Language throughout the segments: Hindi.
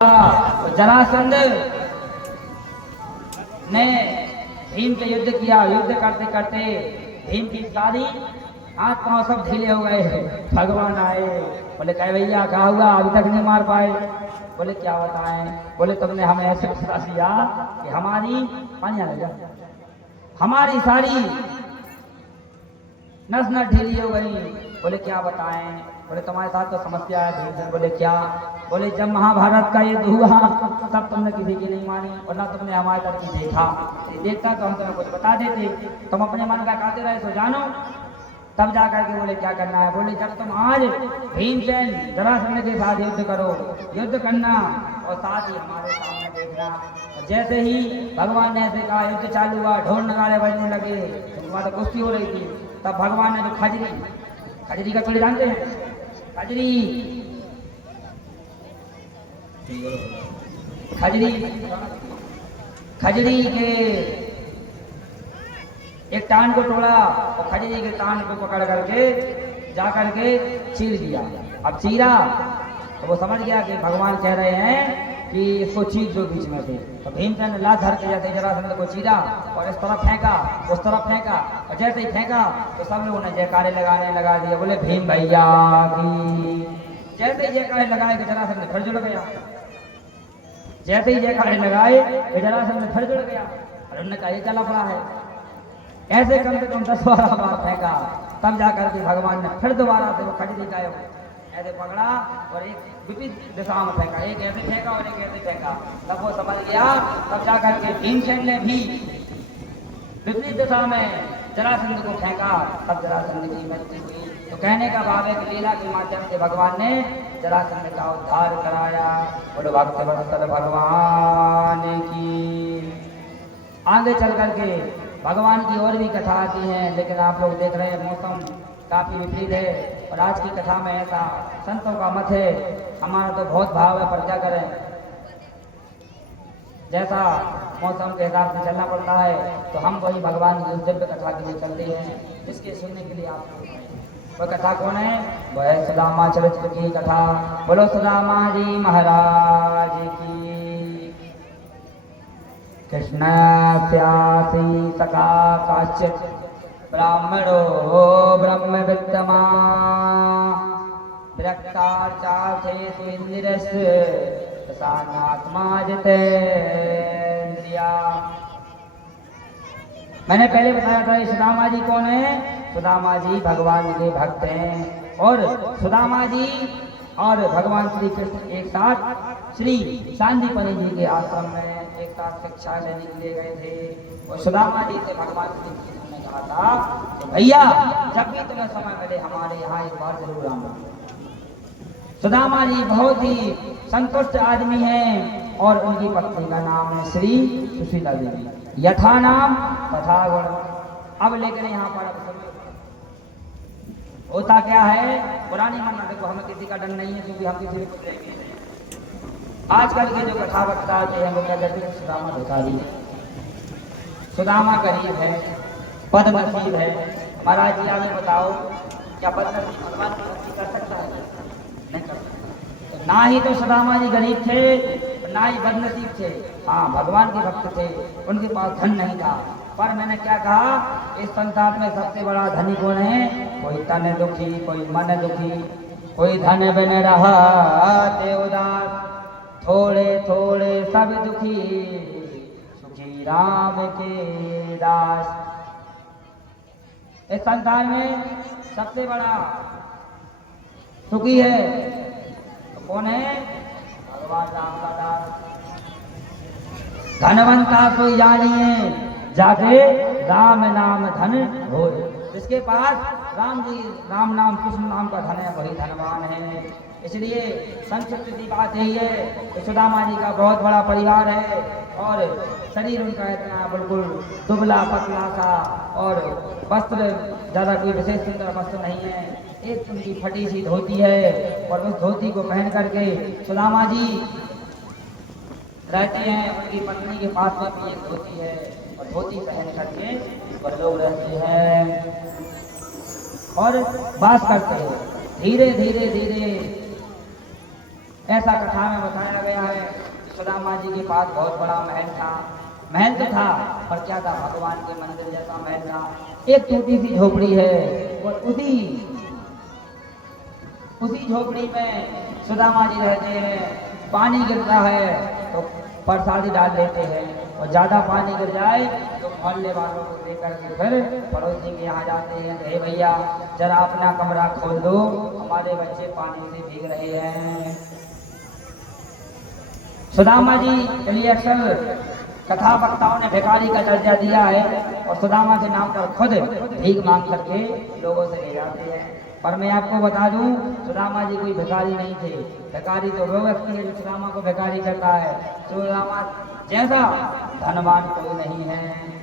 तो जरासंध ने भीम से युद्ध किया। युद्ध करते करते भीम की सारी हाथ पांव सब ढीले हो गए हैं। भगवान आए, बोले कह भैया क्या हुआ, अभी तक नहीं मार पाए। बोले क्या बताएं। बोले तुमने हमें ऐसे फंसा दिया कि हमारी सारी नस नस ढीली हो गई। बोले क्या बताएं। बोले तुम्हारे साथ तो समस्या है। भीमसेन बोले क्या। बोले जब महाभारत का युद्ध हुआ तब तुमने किसी की नहीं मानी और ना तुमने हमारे तरफ की देखता तो हम तुम्हें कुछ बता देते। तुम अपने मन का कहते रहे तो जानो, तब जाकर के बोले क्या करना है। बोले जब तुम आज भीमसेन जरासंध के साथ युद्ध करो, युद्ध करना और साथ ही हमारे सामने देखना। और जैसे ही भगवान ने ऐसे कहा, युद्ध चालू हुआ, ढोल नगाड़े बजने लगे, तो कुश्ती हो रही थी। तब भगवान ने जो खजरी का पेड़ जानते हैं, खजरी के एक टान को तोड़ा और खजरी के टान को पकड़ करके जा करके चीर दिया। अब चीरा तो वो समझ गया कि भगवान कह रहे हैं कि इसको चीर दो बीच में से। तो भीमसेन ने लात धर के जैसे जरासंध को चीरा और इस तरफ फेंका, उस तरफ फेंका, और जैसे ही फेंका तो सब लोगों ने जयकारे लगाने लगा दिए। बोले भीम भैया की। जैसे ही जयकारे लगाए तो जरासंध फिर जुड़ गया। जैसे ही जयकारे लगाए तो जरासंध फिर जुड़ गया। और उन्होंने कहा ये क्या लफड़ा है। ऐसे कम से कम 10-12 बार फेंका, तब जाकर के भगवान ने फिर दोबारा से वो खजरी का ऐसे पकड़ा और एक विपरीत दिशा में फेंका, एक ऐसे फेंका और एक ऐसे फेंका। तब वो समझ गया। तब जाकर के भीमसेन ने भी विपरीत दिशा में जरासंध को फेंका। तब जरासंध की मृत्यु हुई। तो कहने का भाव है कि लीला के माध्यम से भगवान ने जरासंध का उद्धार कराया। बोलो भक्त वत्सल भगवान की। आगे चल करके भगवान की और भी कथा आती है, लेकिन आप लोग देख रहे हैं मौसम काफी विपरीत है। और आज की कथा में ऐसा संतों का मत है, हमारा तो बहुत भाव है, पर क्या करें, जैसा मौसम के हिसाब से चलना पड़ता है। तो हम वही भगवान की दिव्य कथा के लिए चलते हैं, इसके सुनने के लिए आप वह कथा कौन है, वह है सुदामा चरित्र की कथा। बोलो सुदामा जी महाराज की। कृष्ण स्यासी सखा काश्चित् ब्राह्मणो ब्रह्मवित्तमा विरक्तार्चार्थे इंद्रियस्य प्रसन्नात्मा जितेन्द्रिया। मैंने पहले बताया था ये सुदामा जी कौन है। सुदामा जी भगवान के भक्त हैं। और सुदामा जी और भगवान श्री कृष्ण एक साथ श्री सांदीपनि जी के आश्रम में एक साथ शिक्षा लेने के लिए गए थे। और सुदामा जी से भगवान श्री कृष्ण ने कहा था तो भैया जब भी तुम्हें समय मिले हमारे यहाँ एक बार जरूर आना। सुदामा जी बहुत ही संतुष्ट आदमी हैं और उनकी पत्नी का नाम है श्री सुशीला देवी। यथा नाम तथा गुण। अब लेकिन यहाँ पर होता क्या है, पुरानी मानना देखो, हमें किसी का डर नहीं है क्योंकि हम किसी को देखेंगे नहीं। आजकल के जो कथा वक्ता आते हैं वो क्या कहते हैं, सुदामा भिखारी, सुदामा गरीब है, बदनसीब है। महाराज जी आगे बताओ, क्या बदनसीब भगवान की भक्ति कर सकता है? नहीं कर सकता। तो ना ही तो सुदामा जी गरीब थे, ना ही बदनसीब थे। हाँ, भगवान के भक्त थे, उनके पास धन नहीं था। पर मैंने क्या कहा, इस संसार में सबसे बड़ा धनी कौन है? कोई तन दुखी, कोई मन दुखी, कोई धन बिन रहा ते उदास, थोड़े थोड़े सब दुखी, सुखी राम के दास। इस संसार में सबसे बड़ा सुखी है तो कौन है? भगवान राम का दास। धनवंता कोई जानिए जाके राम नाम धन हो। जिसके पास राम नाम कृष्ण नाम का धन है वही धनवान है। इसलिए संक्षिप्त सी बात यही है कि सुदामा जी का बहुत बड़ा परिवार है और शरीर उनका इतना बिल्कुल दुबला पतला सा और वस्त्र ज़्यादा कोई विशेष सुंदर वस्त्र नहीं है। एक उनकी फटी सी धोती है और उस धोती को पहन करके सुदामा जी रहते हैं। उनकी पत्नी के पास में भी एक धोती है और धोती पहन करके वह लोग रहते हैं और बात करते हैं। धीरे धीरे धीरे ऐसा कथा में बताया गया है सुदामा जी के पास बहुत बड़ा महल था। महल तो था पर क्या था, भगवान के मंदिर जैसा महल था। एक टूटी सी झोपड़ी है और उसी झोपड़ी में सुदामा जी रहते हैं। पानी गिरता है तो प्रसादी डाल लेते हैं, और ज्यादा पानी गिर जाए तो मोहल्ले वालों को लेकर के फिर पड़ोसी के यहाँ जाते हैं। हे भैया जरा अपना कमरा खोल दो, हमारे बच्चे पानी से भीग रहे हैं। सुदामा जी के लिए अक्सर कथा वक्ताओं ने भिखारी का दर्जा दिया है, और सुदामा के नाम पर खुद भीख मांग करके लोगों से ले जाते हैं। पर मैं आपको बता दूं, सुदामा जी कोई भिखारी नहीं थे। भिखारी तो वो व्यक्ति है जो सुदामा को भिखारी करता है। सुदामा जैसा धनवान कोई नहीं है,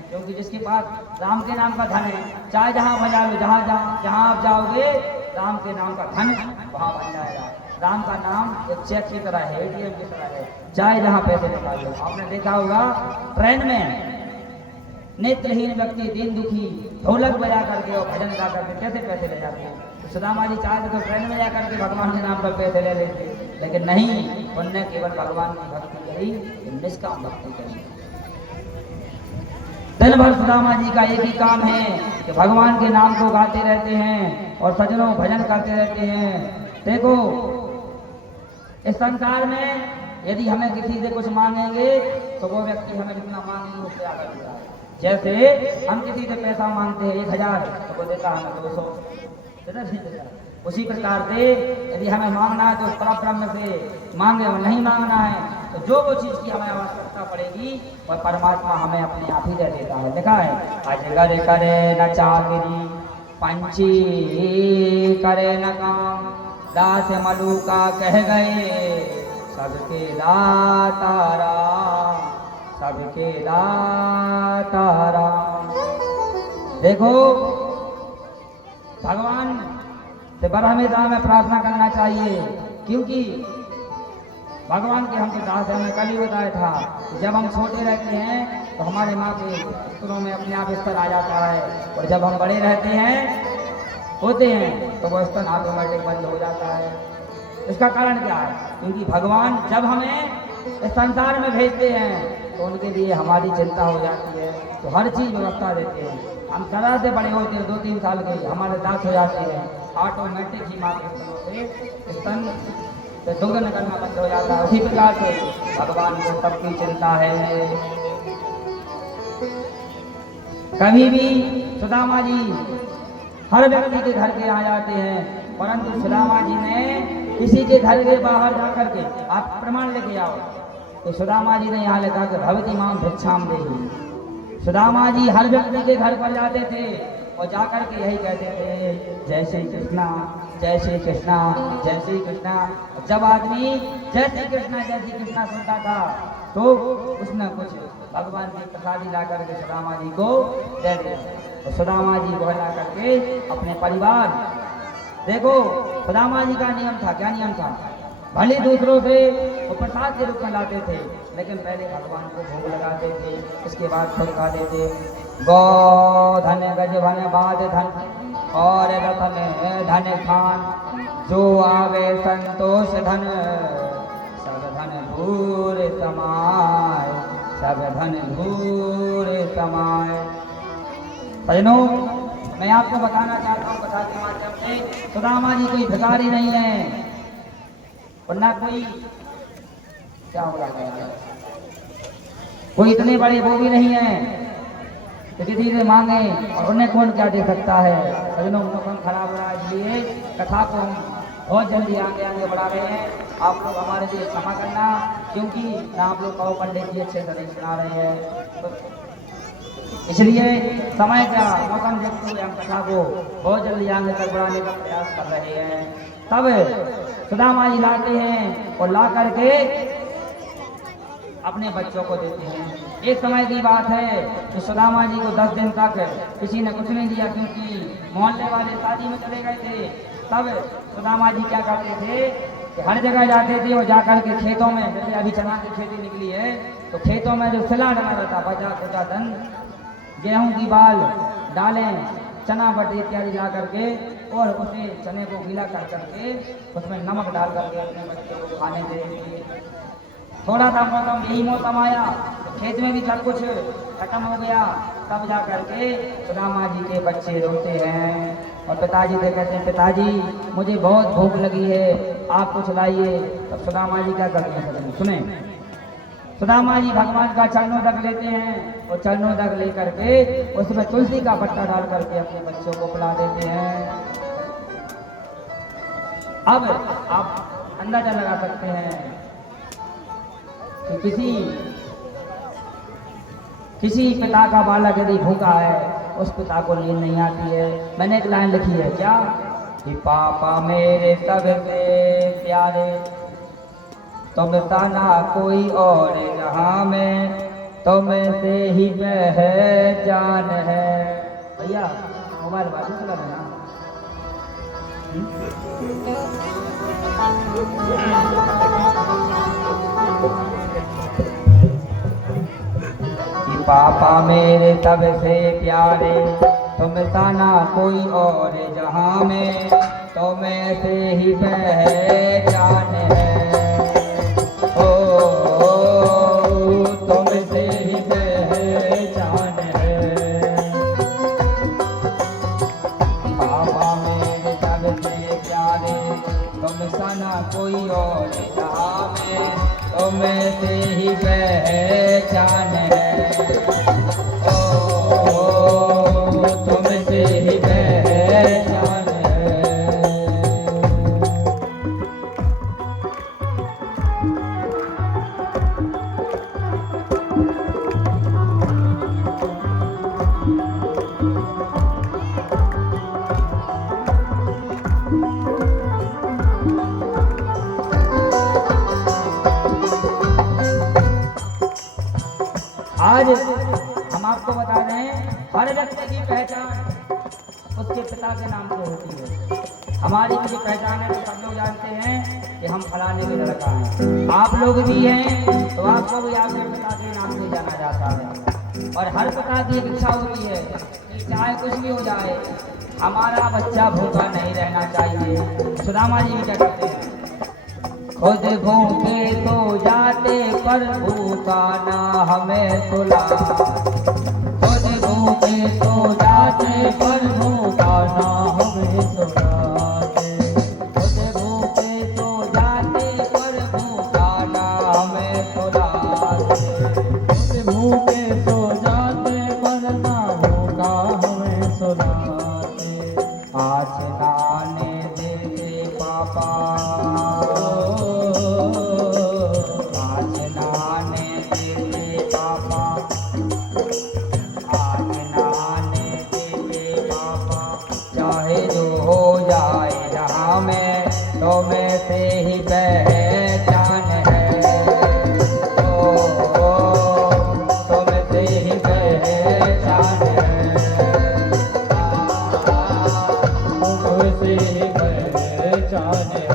क्योंकि जिसके पास राम के नाम का धन है, चाहे जहाँ बजा लो, जहाँ आप जाओगे राम के नाम का धन वहाँ बन जाएगा। राम का नाम एक चेक की तरह है, एटीएम की तरह है, चाहे जहाँ पैसे निकाल लो। आपने देखा होगा ट्रेन में नेत्रहीन व्यक्ति, दीन दुखी ढोलक बजा करके और भजन गा करके कैसे पैसे ले जाते हैं। तो सुदामा जी चाहते तो ट्रेन में जाकर के भगवान के नाम पर पैसे ले लेते, लेकिन नहीं, उनने केवल भगवान की भक्ति करी, निष्काम भक्ति करी। दिन भर सुदामा जी का एक ही काम है कि भगवान के नाम को गाते रहते हैं और सजनों भजन करते रहते हैं। देखो इस संसार में यदि हमें किसी से कुछ मांगेंगे तो वो व्यक्ति हमें जितना मांगेंगे उससे आगे देता है। जैसे हम किसी से पैसा मांगते हैं 1000 तो वो देता हमें 200, उसी प्रकार से यदि हमें मांगना है तो परब्रह्म से मांगे, और नहीं मांगना है तो जो वो चीज की हमें आवश्यकता पड़ेगी वह परमात्मा हमें अपने आप ही दे देता है। लिखा है अजगर करे न चाकरी, पंछी करे न काम, दास मलूका कह गए सबके दाता राम, सबके दाता राम। देखो भगवान से बड़ा हमेशा हमें प्रार्थना करना चाहिए, क्योंकि भगवान के हम तो दास हैं। हमने कल ही बताया था कि जब हम छोटे रहते हैं तो हमारे माँ के स्तनों में अपने आप स्तर आ जाता है, और जब हम बड़े रहते हैं होते हैं तो वो स्तन ऑटोमेटिक बंद हो जाता है। इसका कारण क्या है? क्योंकि भगवान जब हमें इस संसार में भेजते हैं तो उनके लिए हमारी चिंता हो जाती है, तो हर चीज व्यवस्था देते हैं। हम सदा से बड़े होते हैं, 2-3 साल के हमारे दांत हो जाते हैं, ऑटोमेटिक ही माँ के स्तनों से स्तन से दुग्ध निकलना बंद हो जाता है। उसी प्रकार से भगवान को सबकी चिंता है। कभी भी सुदामा जी हर व्यक्ति के घर के आ जाते हैं, परंतु सुदामा जी ने किसी के घर के बाहर जाकर के, आप प्रमाण लेके आओ, तो सुदामा जी ने यहाँ लिखा कि भवती मां भिक्षाम देहि। सुदामा जी हर व्यक्ति के घर पर जाते थे और जाकर के यही कहते थे जय श्री कृष्णा, जय श्री कृष्णा, जय श्री कृष्णा। जब आदमी जय श्री कृष्णा सुनता था तो उसने कुछ भगवान की प्रसादी ला करके सुदामा जी को दे दिया, तो सुदामा जी को ला करके अपने परिवार, देखो सुदामा जी का नियम था, क्या नियम था? भले दूसरों से वो प्रसाद के रूप में लाते थे, लेकिन पहले भगवान को भोग लगाते थे, इसके बाद खुद खाते थे। गौ धन गज भन बाद धन और रतन धन खान, जो आवे संतोष धन सब धन धूर समाय, सब धन धूर समाय। सजनों मैं आपको बताना चाहता हूँ कथा के माध्यम से, सुदामा जी कोई भिखारी नहीं है और ना कोई क्या हो रहा है, कोई इतने बड़े वो भी नहीं है कि किसी से मांगे और उन्हें कौन क्या दे सकता है। सजनों मौसम खराब हो रहा है, इसलिए कथा को हम बहुत जल्दी आगे बढ़ा रहे हैं। आप लोग हमारे लिए क्षमा करना, क्योंकि ना आप लोग कहो पंडित जी अच्छे से नहीं सुना रहे हैं, तो इसलिए समय का मौसम देखते हुए हम कथा को बहुत जल्दी आगे तक बढ़ाने का प्रयास कर रहे हैं। तब सुदामा जी लाते हैं और ला करके अपने बच्चों को देते हैं। एक समय की बात है कि सुदामा जी को 10 दिन तक किसी ने कुछ नहीं दिया, क्योंकि मोहल्ले वाले शादी में चले गए थे। तब सुदामा जी क्या करते थे कि हर जगह जाते थे और जाकर के खेतों में, जैसे अभी चना की खेती निकली है तो खेतों में जो सिला डला रहता, बचा खुचा धन, गेहूं की बाल डालें, चना बटे इत्यादि ला करके और उसे चने को गीला कर करके उसमें नमक डाल करके अपने बच्चों को खाने देंगे। थोड़ा था मौसम, यही मौसम आया, खेत में भी सब कुछ खत्म हो गया। तब जा करके सुदामा जी के बच्चे रोते हैं और पिताजी से कहते हैं, पिताजी मुझे बहुत भूख लगी है, आप कुछ लाइए। तब सुदामा जी क्या करते हैं, सुने। सुदामा जी भगवान का चरणोदक लेते हैं और चरणोदक लेकर के उसमें तुलसी का पत्ता डाल करके अपने बच्चों को पिला देते हैं। अब आप अंदाजा लगा सकते हैं कि किसी पिता का बालक यदि भूखा है, उस पिता को नींद नहीं आती है। मैंने एक लाइन लिखी है, क्या कि पापा मेरे सबसे प्यारे, तुम ताना कोई और जहां में, तुम से ही पहचान है। भैया मोबाइल बात चला देना। पापा मेरे सबसे प्यारे, तुम ताना कोई और जहां में, तुम से ही पहचान है। ओ तुम से ही पहचान है। पापा मेरे सबसे प्यारे, तुम ताना कोई और जहां में, तुम से ही पहचान है। तुमसे ही पहचान है। आज हम आपको बता रहे हैं, हर व्यक्ति की पहचान उसके पिता के नाम से होती है। हमारी भी पहचान है तो सब लोग जानते हैं कि हम फलाने के लड़का हैं। आप लोग भी हैं तो आपको भी आपके पिता के नाम से जाना जाता है। और हर पिता की एक इच्छा होती है कि चाहे कुछ भी हो जाए, हमारा बच्चा भूखा नहीं रहना चाहिए। सुदामा जी भी क्या कहते हैं, खुद भूखे तो जाते पर भूखा ना हमें सुला। खुद भूखे तो जाते पर भूखा ना हमें सुलाते। खुद भूखे तो जाते पर भूखा ना हमें सुलाते। खुद भूखे तो जाते पर ना भूखा हमें सुलाते। आज नाने देते पापा, तुम्हें से ही पहचान है। तुमसे ही पहचान है। तुमसे ही पहचान है।